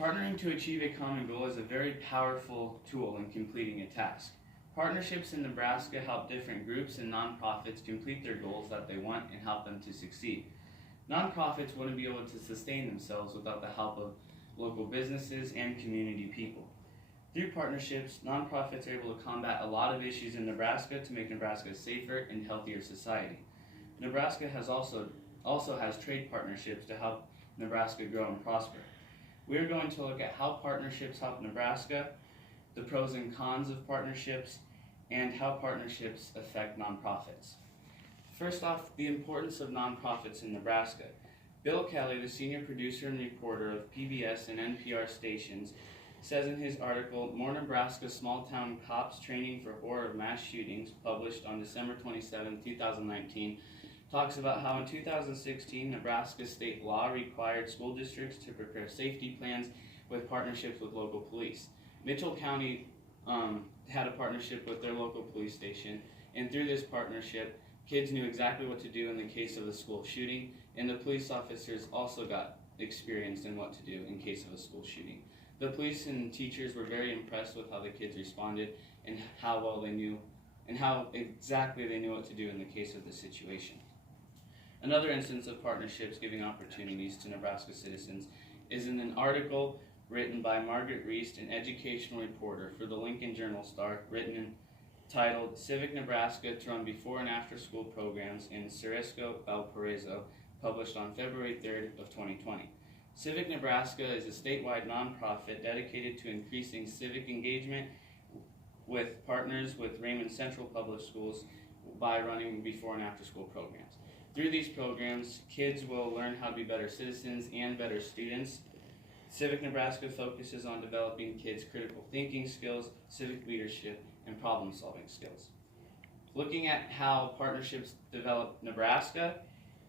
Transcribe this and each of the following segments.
Partnering to achieve a common goal is a very powerful tool in completing a task. Partnerships in Nebraska help different groups and nonprofits complete their goals that they want and help them to succeed. Nonprofits wouldn't be able to sustain themselves without the help of local businesses and community people. Through partnerships, nonprofits are able to combat a lot of issues in Nebraska to make Nebraska a safer and healthier society. Nebraska also has trade partnerships to help Nebraska grow and prosper. We are going to look at how partnerships help Nebraska, the pros and cons of partnerships, and how partnerships affect nonprofits. First off, the importance of nonprofits in Nebraska. Bill Kelly, the senior producer and reporter of PBS and NPR stations, says in his article, More Nebraska Small-Town Cops Training for Horror of Mass Shootings, published on December 27, 2019, talks about how in 2016, Nebraska state law required school districts to prepare safety plans with partnerships with local police. Mitchell County had a partnership with their local police station, and through this partnership, kids knew exactly what to do in the case of a school shooting, and the police officers also got experienced in what to do in case of a school shooting. The police and teachers were very impressed with how the kids responded and how well they knew and how exactly they knew what to do in the case of the situation. Another instance of partnerships giving opportunities to Nebraska citizens is in an article written by Margaret Reist, an educational reporter for the Lincoln Journal-Star, titled Civic Nebraska to Run Before and After School Programs in Ceresco, Valparaiso, published on February 3rd of 2020. Civic Nebraska is a statewide nonprofit dedicated to increasing civic engagement with partners with Raymond Central Public Schools by running before and after school programs. Through these programs, kids will learn how to be better citizens and better students. Civic Nebraska focuses on developing kids' critical thinking skills, civic leadership, and problem-solving skills. Looking at how partnerships develop Nebraska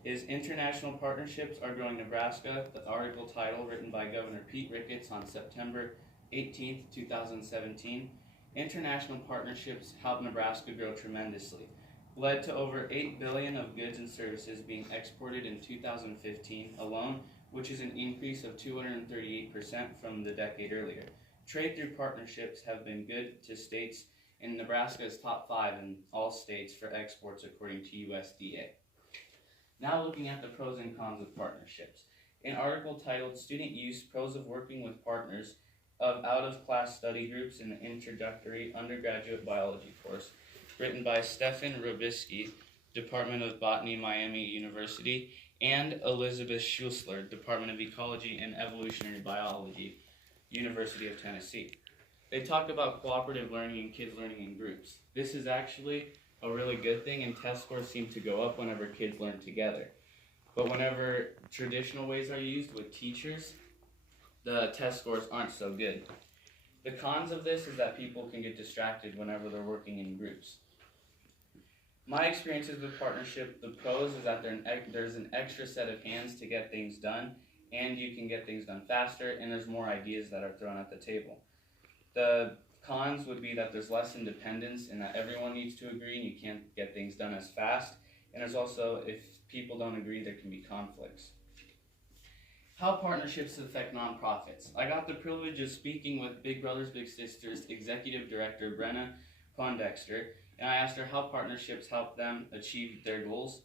is International Partnerships Are Growing Nebraska, the article title written by Govoner Pete Ricketts on September 18, 2017. International partnerships help Nebraska grow tremendously. Led to over $8 billion of goods and services being exported in 2015 alone, which is an increase of 238% from the decade earlier. Trade through partnerships have been good to states, and Nebraska is top 5 in all states for exports according to USDA. Now looking at the pros and cons of partnerships. An article titled Student Use, Pros of Working with Partners of Out-of-Class Study Groups in the Introductory Undergraduate Biology course, written by Stefan Rybczynski, Department of Botany, Miami University, and Elisabeth Schussler, Department of Ecology and Evolutionary Biology, University of Tennessee. They talk about cooperative learning and kids learning in groups. This is actually a really good thing, and test scores seem to go up whenever kids learn together. But whenever traditional ways are used with teachers, the test scores aren't so good. The cons of this is that people can get distracted whenever they're working in groups. My experiences with partnership, the pros is that there's an extra set of hands to get things done, and you can get things done faster, and there's more ideas that are thrown at the table. The cons would be that there's less independence and that everyone needs to agree and you can't get things done as fast. And there's also, if people don't agree, there can be conflicts. How partnerships affect nonprofits. I got the privilege of speaking with Big Brothers Big Sisters Executive Director Brenna Poindexter, and I asked her how partnerships help them achieve their goals.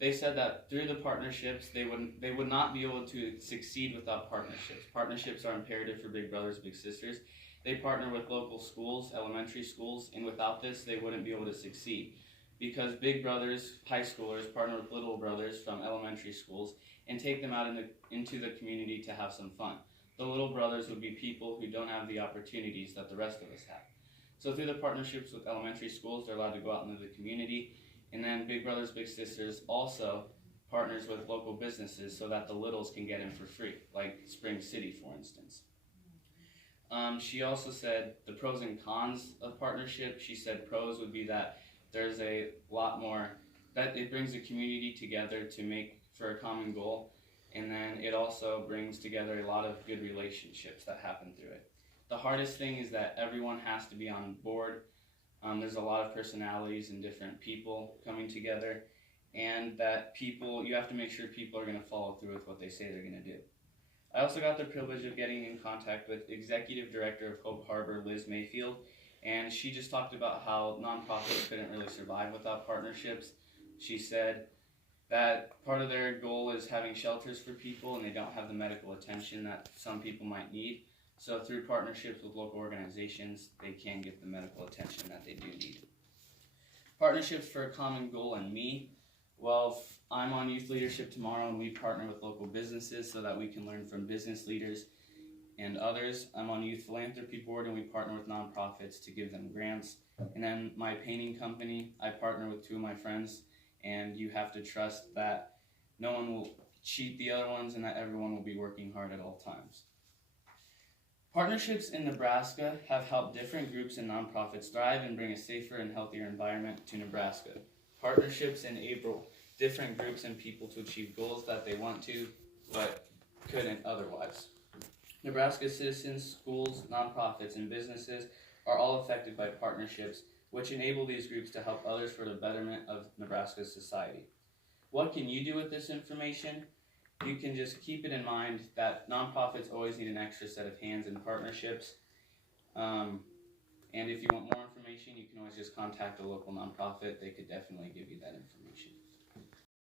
They said that through the partnerships, they would not be able to succeed without partnerships. Partnerships are imperative for Big Brothers Big Sisters. They partner with local schools, elementary schools, and without this, they wouldn't be able to succeed. Because Big Brothers, high schoolers, partner with Little Brothers from elementary schools and take them out into the community to have some fun. The Little Brothers would be people who don't have the opportunities that the rest of us have. So through the partnerships with elementary schools, they're allowed to go out into the community. And then Big Brothers Big Sisters also partners with local businesses so that the littles can get in for free, like Spring City, for instance. She also said the pros and cons of partnership. She said pros would be that there's a lot more, that it brings the community together to make for a common goal, and then it also brings together a lot of good relationships that happen through it. The hardest thing is that everyone has to be on board. There's a lot of personalities and different people coming together, and that you have to make sure people are going to follow through with what they say they're going to do. I also got the privilege of getting in contact with Executive Director of Hope Harbor, Liz Mayfield, and she just talked about how nonprofits couldn't really survive without partnerships. She said that part of their goal is having shelters for people and they don't have the medical attention that some people might need. So through partnerships with local organizations, they can get the medical attention that they do need. Partnerships for a common goal and me. Well, I'm on youth leadership tomorrow and we partner with local businesses so that we can learn from business leaders and others. I'm on youth philanthropy board and we partner with nonprofits to give them grants. And then my painting company, I partner with 2 of my friends, and you have to trust that no one will cheat the other ones and that everyone will be working hard at all times. Partnerships in Nebraska have helped different groups and nonprofits thrive and bring a safer and healthier environment to Nebraska. Partnerships enable different groups and people to achieve goals that they want to, but couldn't otherwise. Nebraska citizens, schools, nonprofits, and businesses are all affected by partnerships, which enable these groups to help others for the betterment of Nebraska's society. What can you do with this information? You can just keep it in mind that nonprofits always need an extra set of hands in partnerships. And if you want more information, you can always just contact a local nonprofit. They could definitely give you that information.